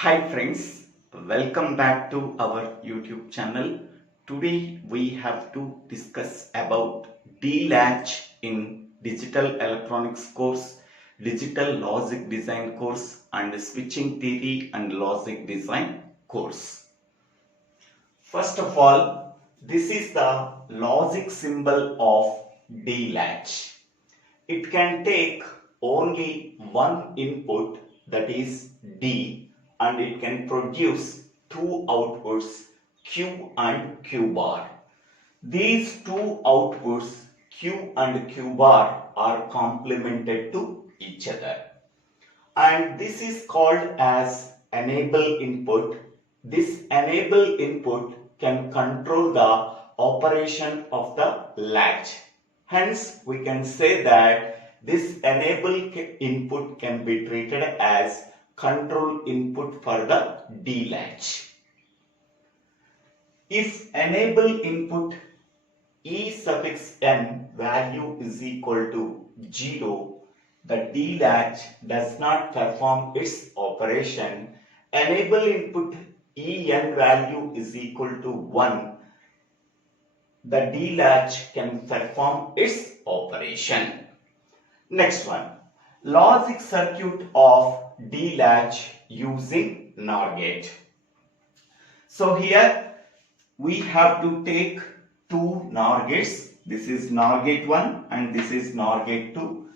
Hi friends, welcome back to our YouTube channel. Today we have to discuss about D Latch in Digital Electronics course, Digital Logic Design course and Switching Theory and Logic Design course. First of all, this is the logic symbol of D Latch. It can take only one input, that is D, and it can produce two outputs Q and Q bar. These two outputs Q and Q bar are complemented to each other, and this is called as enable input. This enable input can control the operation of the latch. Hence, we can say that this enable input can be treated as control input for the D latch. If enable input E suffix n value is equal to 0, the D latch does not perform its operation. Enable input En value is equal to 1, the D latch can perform its operation. Next one, logic circuit of D latch using NOR gate. So here we have to take two NOR gates. This is NOR gate 1 and this is NOR gate 2.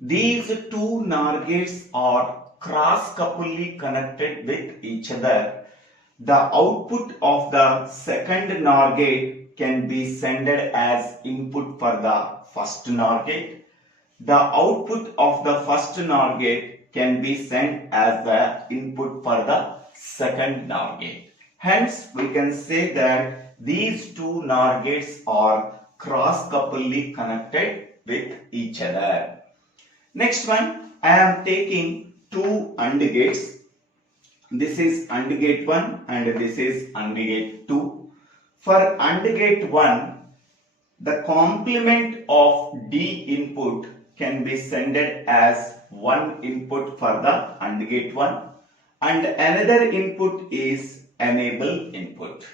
These two NOR gates are cross-coupledly connected with each other. The output of the second NOR gate can be sent as input for the first NOR gate. The output of the first NOR gate can be sent as the input for the second NOR gate. Hence, we can say that these two NOR gates are cross-coupledly connected with each other. Next one, I am taking two AND gates. This is AND gate 1 and this is AND gate 2. For AND gate 1, the complement of D input can be sent as one input for the AND gate 1 and another input is enable input.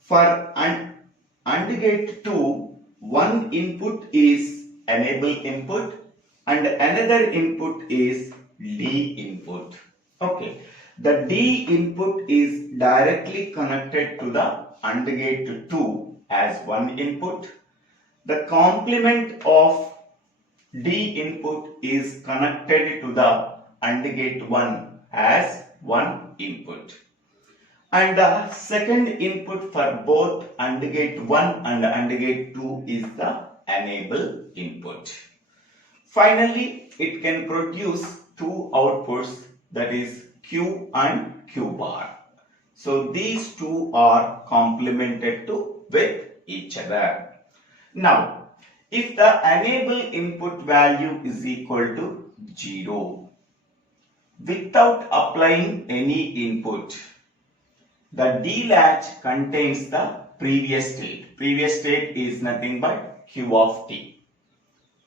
For AND gate 2, one input is enable input and another input is D input. Okay. The D input is directly connected to the AND gate 2 as one input. The complement of D input is connected to the AND gate 1 as one input. And the second input for both AND gate 1 and AND gate 2 is the enable input. Finally, it can produce two outputs, that is Q and Q bar. So these two are complemented with each other. Now, if the enable input value is equal to 0, without applying any input, the D latch contains the previous state. Previous state is nothing but Q of T.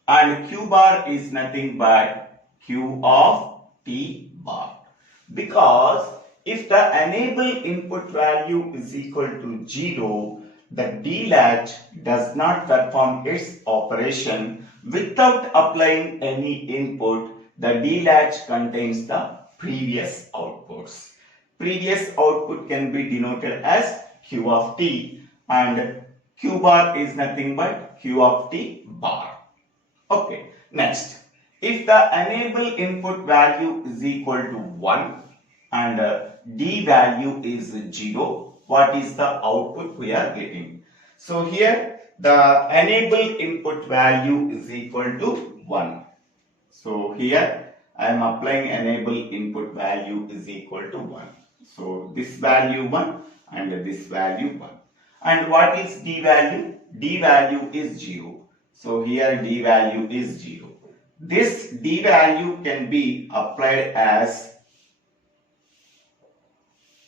And Q bar is nothing but Q of T bar. Because if the enable input value is equal to 0, the D latch does not perform its operation. Without applying any input, the D latch contains the previous outputs. Previous output can be denoted as Q of T and Q bar is nothing but Q of T bar. Okay, next. If the enable input value is equal to 1 and D value is 0, what is the output we are getting? So here the enable input value is equal to 1. So here I am applying enable input value is equal to 1. So this value 1 and this value 1. And what is D value? D value is 0. So here D value is 0. This D value can be applied as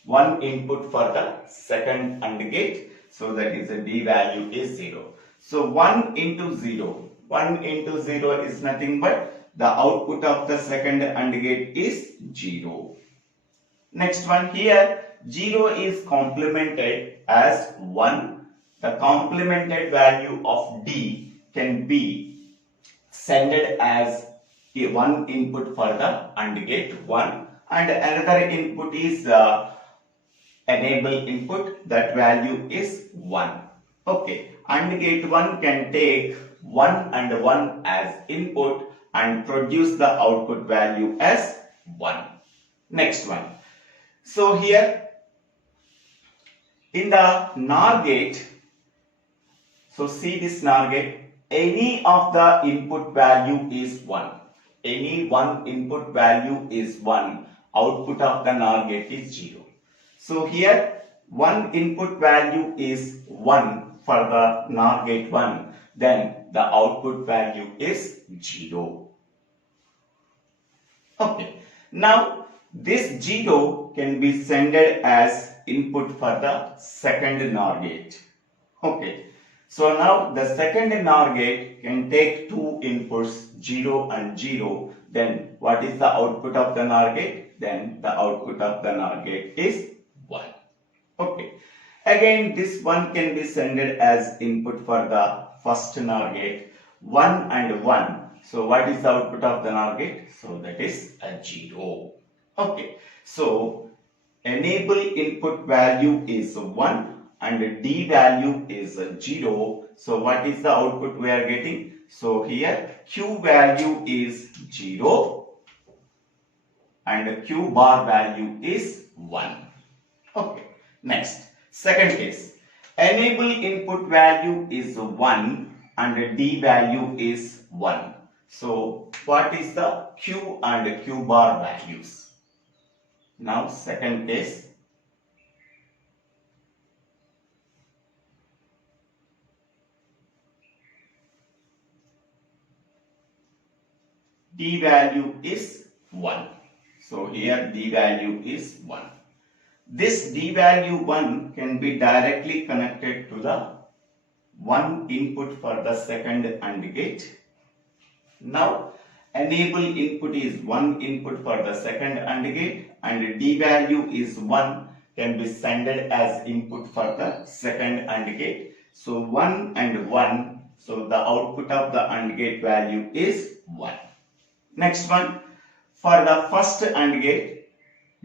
one input for the second AND gate. So that is the D value is 0. So 1 into 0. 1 into 0 is nothing but the output of the second AND gate is 0. Next one here, 0 is complemented as 1. The complemented value of D can be sent as one input for the AND gate 1 and another input is enable input, that value is 1. Okay, AND gate 1 can take 1 and 1 as input and produce the output value as 1. Next one. So here in the NOR gate, so see this NOR gate, any of the input value is 1. Any one input value is 1. Output of the NOR gate is 0. So here one input value is 1 for the NOR gate 1. Then the output value is 0. Okay. Now this 0 can be sent as input for the second NOR gate. Okay. So now the second NOR gate can take two inputs 0 and 0. Then what is the output of the NOR gate? Then the output of the NOR gate is 1. Okay. Again this 1 can be sent as input for the first NOR gate. 1 and 1. So what is the output of the NOR gate? So that is a 0. Okay. So enable input value is 1 and D value is 0. So what is the output we are getting? So here Q value is 0 and Q bar value is 1. Okay. Next, second case. Enable input value is 1 and D value is 1. So what is the Q and Q bar values? Now second case. D value is 1. So here D value is 1. This D value 1 can be directly connected to the one input for the second AND gate. Now enable input is one input for the second AND gate and D value is 1 can be sent as input for the second AND gate. So 1 and 1. So the output of the AND gate value is 1. Next one, for the first AND gate,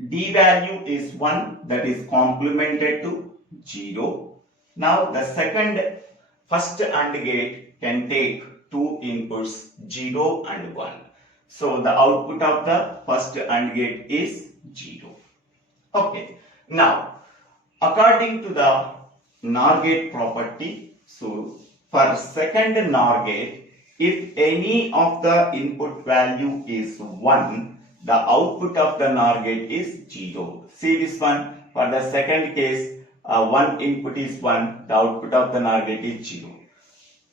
D value is 1, that is complemented to 0. Now the first AND gate can take two inputs 0 and 1. So the output of the first AND gate is 0. Okay. Now according to the NOR gate property, so for second NOR gate, if any of the input value is 1, the output of the NOR gate is 0. See this one, for the second case, one input is 1, the output of the NOR gate is 0.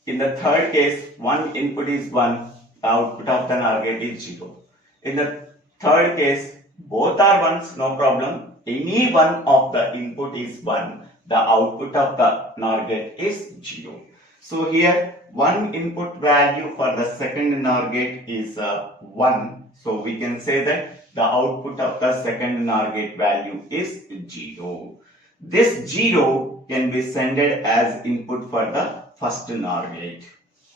In the third case, one input is 1, the output of the NOR gate is 0. In the third case, both are 1s, no problem. Any one of the input is 1, the output of the NOR gate is 0. So here one input value for the second NOR gate is 1. So we can say that the output of the second NOR gate value is 0. This 0 can be sent as input for the first NOR gate.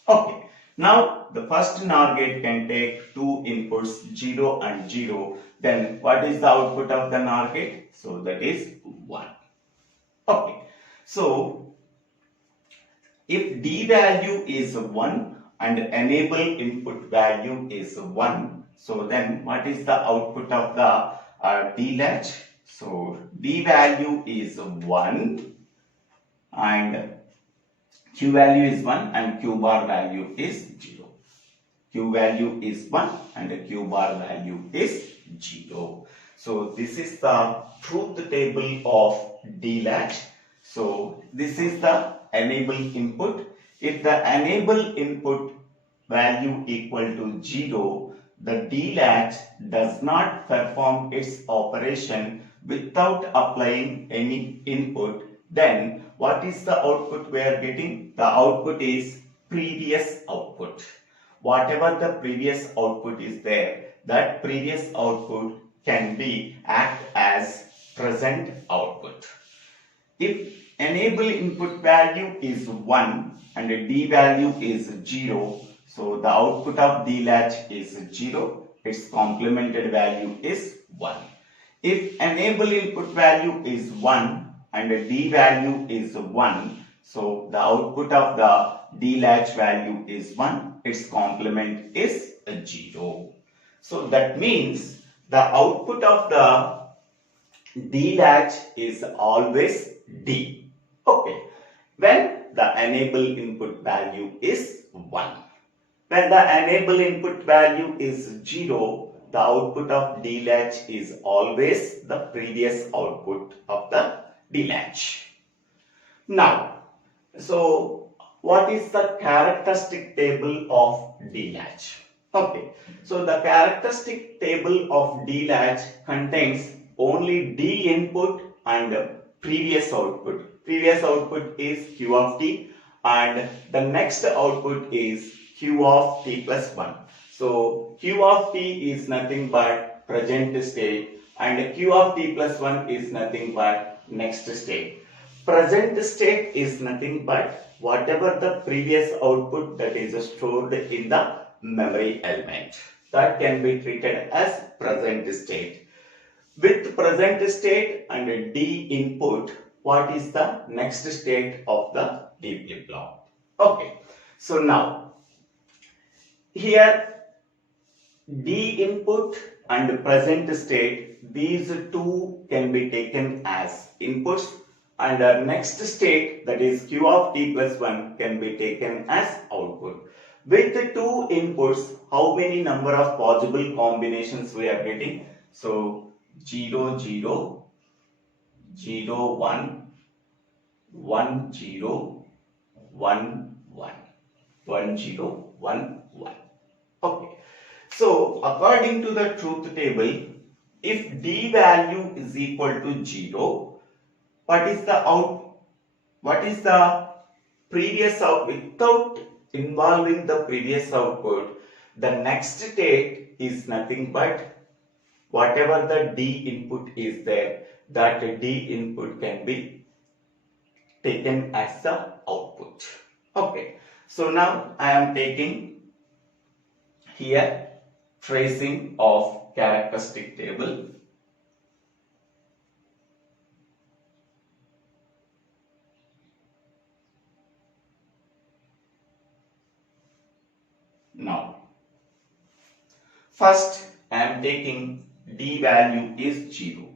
Okay. Now the first NOR gate can take two inputs 0 and 0. Then what is the output of the NOR gate? So that is 1. Okay. So if D value is 1 and enable input value is 1, so then what is the output of the D latch? So D value is 1 and Q value is 1 and Q bar value is 0. Q value is 1 and Q bar value is 0. So this is the truth table of D latch. So this is the enable input. If the enable input value equal to 0, the D latch does not perform its operation without applying any input. Then what is the output we are getting? The output is previous output. Whatever the previous output is there, that previous output can be act as present output. If enable input value is 1 and D value is 0, so the output of D latch is 0, its complemented value is 1. If enable input value is 1 and D value is 1, so the output of the D latch value is 1, its complement is 0. So that means the output of the D latch is always D. Okay. When the enable input value is 1. When the enable input value is 0, the output of D latch is always the previous output of the D latch. Now, so what is the characteristic table of D latch? Okay, so the characteristic table of D latch contains only D input and previous output. Previous output is Q of t and the next output is Q of t plus 1. So Q of t is nothing but present state and Q of t plus 1 is nothing but next state. Present state is nothing but whatever the previous output that is stored in the memory element. That can be treated as present state. With present state and D input, what is the next state of the D flip-flop? Okay, so now here D input and present state, these two can be taken as inputs and the next state, that is Q of t plus 1, can be taken as output. With the two inputs, how many number of possible combinations we are getting? So 0 0 0 1 1 0 1 1 1 0 1 1. Okay. So according to the truth table, if D value is equal to 0, what is the previous output? Without involving the previous output, the next state is nothing but whatever the D input is there, that D input can be taken as the output. Okay, so now I am taking here tracing of characteristic table. Now, first I am taking D value is 0.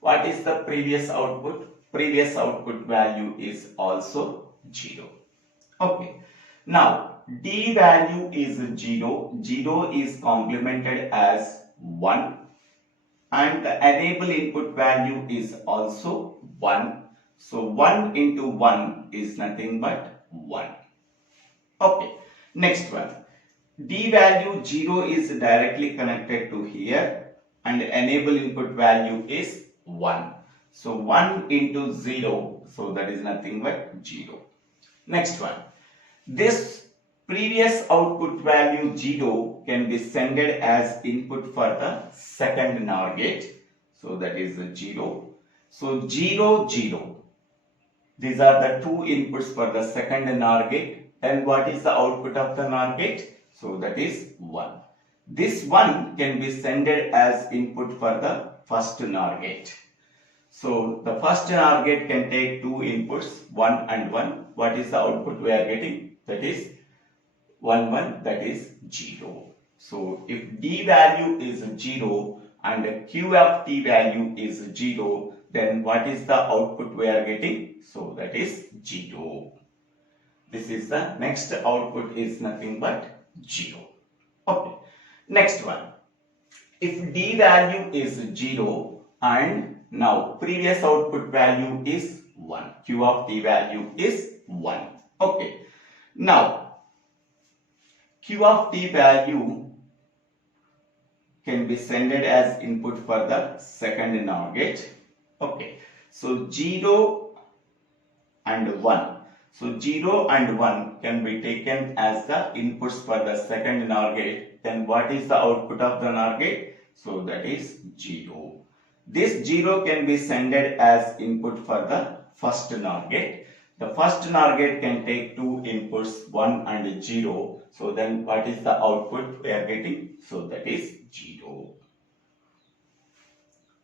What is the previous output? Previous output value is also 0. Okay. Now, D value is 0. 0 is complemented as 1 and the enable input value is also 1. So, 1 into 1 is nothing but 1. Okay. Next one, D value 0 is directly connected to here and enable input value is 1. So 1 into 0, so that is nothing but 0. Next one, this previous output value 0 can be sent as input for the second NOR gate. So that is 0. So 0, 0. These are the two inputs for the second NOR gate. And what is the output of the NOR gate? So that is 1. This 1 can be sent as input for the first NOR gate. So the first NOR gate can take two inputs, 1 and 1. What is the output we are getting? That is 1, 1, that is 0. So if D value is 0 and Q of t value is 0, then what is the output we are getting? So that is 0. This is the next output is nothing but 0. Okay. Next one. If D value is 0 and now previous output value is 1. Q of t value is 1. Okay. Now Q of t value can be sent as input for the second NOR gate. Okay. So 0 and 1. So 0 and 1 can be taken as the inputs for the second NOR gate. Then what is the output of the NOR gate? So that is 0. This 0 can be sent as input for the first NOR gate. The first NOR gate can take two inputs, 1 and 0. So then what is the output we are getting? So that is 0.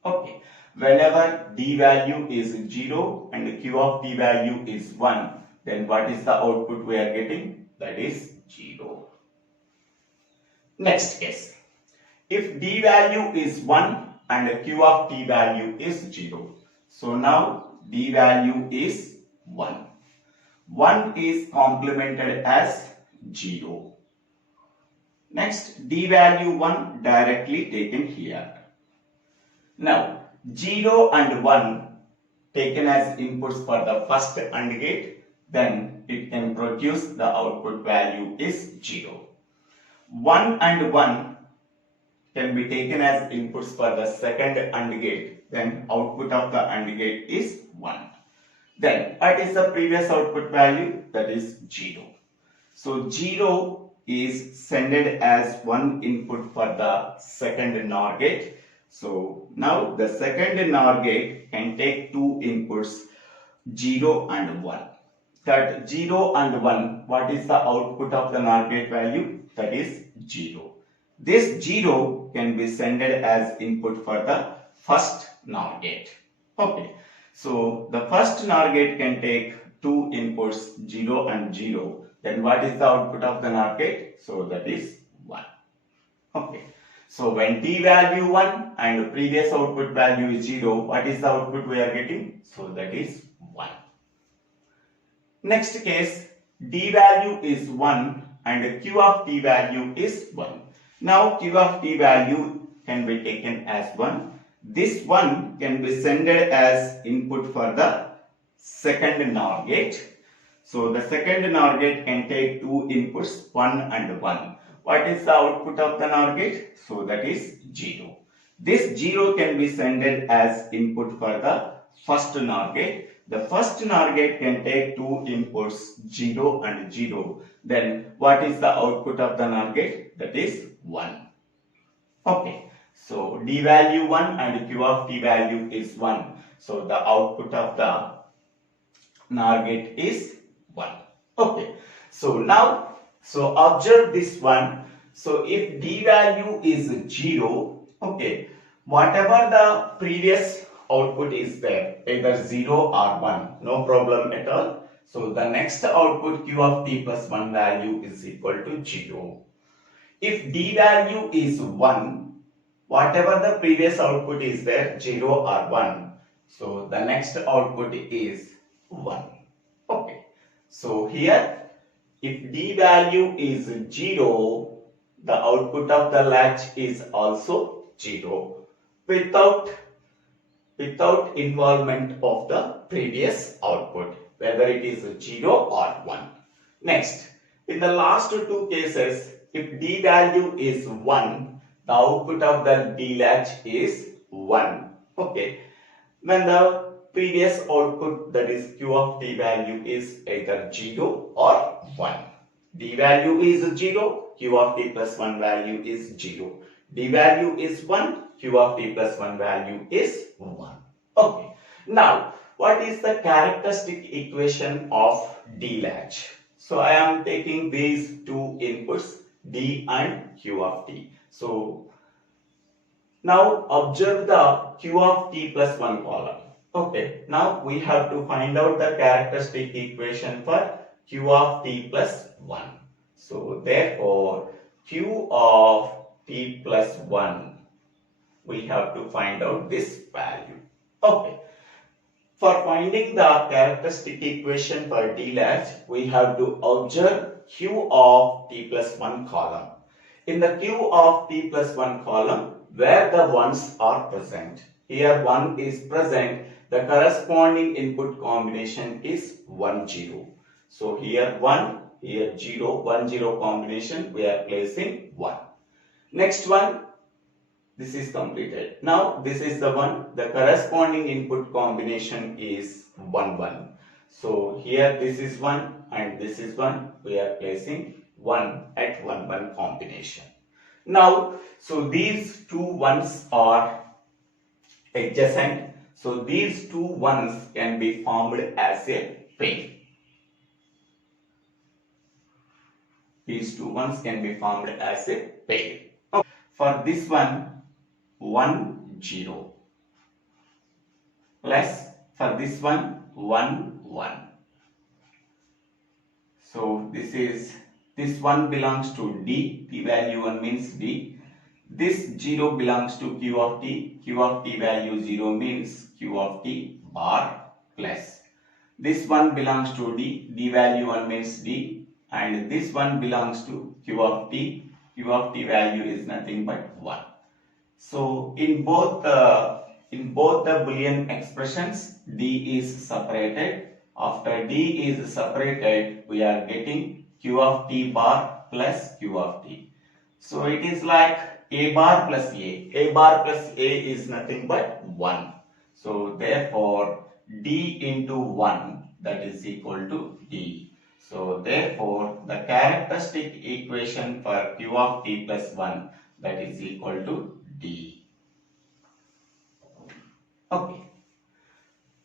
Okay. Whenever D value is 0 and Q of D value is 1, then what is the output we are getting? That is 0. Next case. If D value is 1 and Q of D value is 0. So now D value is 1. 1 is complemented as 0. Next, D value 1 directly taken here. Now, 0 and 1 taken as inputs for the first AND gate, then it can produce the output value is 0. 1 and 1 can be taken as inputs for the second AND gate, then output of the AND gate is 1. Then what is the previous output value? That is 0. So 0 is sent as one input for the second NOR gate. So now the second NOR gate can take two inputs 0 and 1. That 0 and 1, what is the output of the NOR gate value? That is 0. This 0 can be sent as input for the first NOR gate. Okay. So the first NOR gate can take two inputs 0 and 0. Then what is the output of the NOR gate? So that is 1. Okay. So when D value 1 and previous output value is 0, what is the output we are getting? So that is 1. Next case, D value is 1 and Q of D value is 1. Now Q of D value can be taken as 1. This 1 can be sent as input for the second NOR gate. So the second NOR gate can take two inputs 1 and 1. What is the output of the NOR gate? So that is 0. This 0 can be sent as input for the first NOR gate. The first NOR gate can take two inputs 0 and 0. Then what is the output of the NOR gate? That is 1. Okay. So D value 1 and Q of D value is 1. So the output of the NOR gate is 1. Okay. So now, observe this one. So if D value is 0, okay, whatever the previous output is there, either 0 or 1, no problem at all. So the next output Q of D plus 1 value is equal to 0. If D value is 1, whatever the previous output is there, 0 or 1, so the next output is 1. Okay. So here, if D value is 0, the output of the latch is also 0 without involvement of the previous output, whether it is 0 or 1. Next, in the last two cases, if D value is 1, the output of the D latch is 1. Okay. When the previous output, that is Q of D value, is either 0 or 1. D value is 0, Q of D plus 1 value is 0. D value is 1, Q of D plus 1 value is 1. Okay. Now, what is the characteristic equation of D latch? So, I am taking these two inputs, D and Q of D. So, now observe the Q of D plus 1 column. Okay, now we have to find out the characteristic equation for Q of T plus 1. So therefore, Q of T plus 1, we have to find out this value. Okay, for finding the characteristic equation for D latch, we have to observe Q of T plus 1 column. In the Q of T plus 1 column, where the ones are present, here 1 is present, the corresponding input combination is 1 0. So here 1, here 0, 1 0 combination, we are placing 1. Next one, this is completed. Now this is the one, the corresponding input combination is 1 1. So here this is 1 and this is 1, we are placing 1 at 1 1 combination. Now, so these two ones are adjacent. So these two ones can be formed as a pair. These two ones can be formed as a pair. Okay. For this one, 1 0 plus for this one 1 1. So this one belongs to D, T value 1 means D. This 0 belongs to Q of T value 0 means Q of T bar plus. This one belongs to D, D value 1 means D, and this one belongs to Q of T value is nothing but 1. So in both the Boolean expressions, D is separated. After D is separated, we are getting Q of T bar plus Q of T. So it is like A bar plus A. A bar plus A is nothing but 1. So therefore, D into 1, that is equal to D. So therefore, the characteristic equation for Q of T plus 1, that is equal to D. Okay.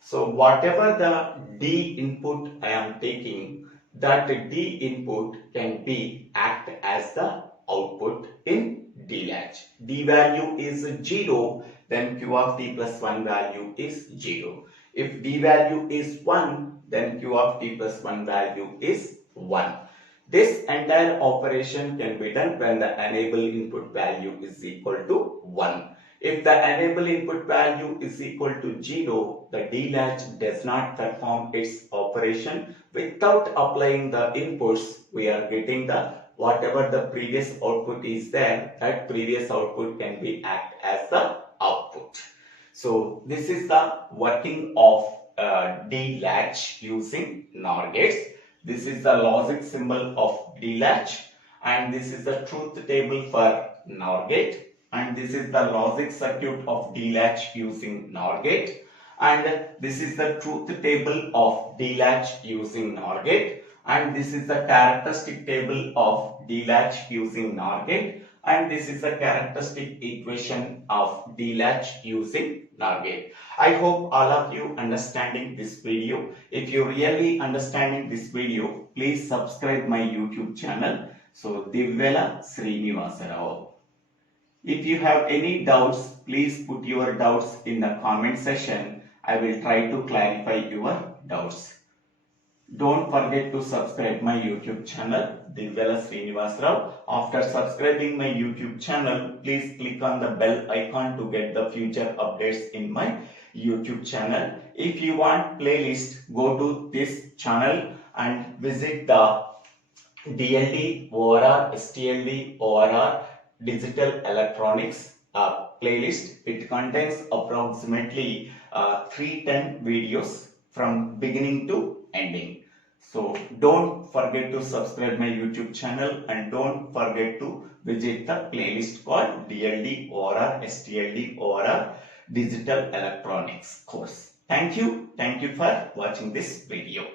So whatever the D input I am taking, that D input can be act as the output in D latch. D value is 0, then Q of T plus 1 value is 0. If D value is 1, then Q of T plus 1 value is 1. This entire operation can be done when the enable input value is equal to 1. If the enable input value is equal to 0, the D latch does not perform its operation. Without applying the inputs, we are getting the whatever the previous output is there, that previous output can be act as the output. So this is the working of D latch using NOR gates. This is the logic symbol of D latch, and this is the truth table for NOR gate. And this is the logic circuit of D latch using NOR gate, and this is the truth table of D latch using NOR gate, and this is the characteristic table of D latch using NOR gate, and this is the characteristic equation of D latch using NOR gate. I hope all of you understanding this video. If you really understanding this video, please subscribe my YouTube channel. So Divvela Srinivasa Rao. If you have any doubts, please put your doubts in the comment section. I will try to clarify your doubts. Don't forget to subscribe my YouTube channel, Divvela Srinivasa Rao. After subscribing my YouTube channel, please click on the bell icon to get the future updates in my YouTube channel. If you want playlist, go to this channel and visit the DLD, ORR, STLD, ORR, digital electronics playlist. It contains approximately 310 videos from beginning to ending. So don't forget to subscribe my YouTube channel, and don't forget to visit the playlist called DLD, ORR, STLD, ORR, digital electronics course. Thank you for watching this video.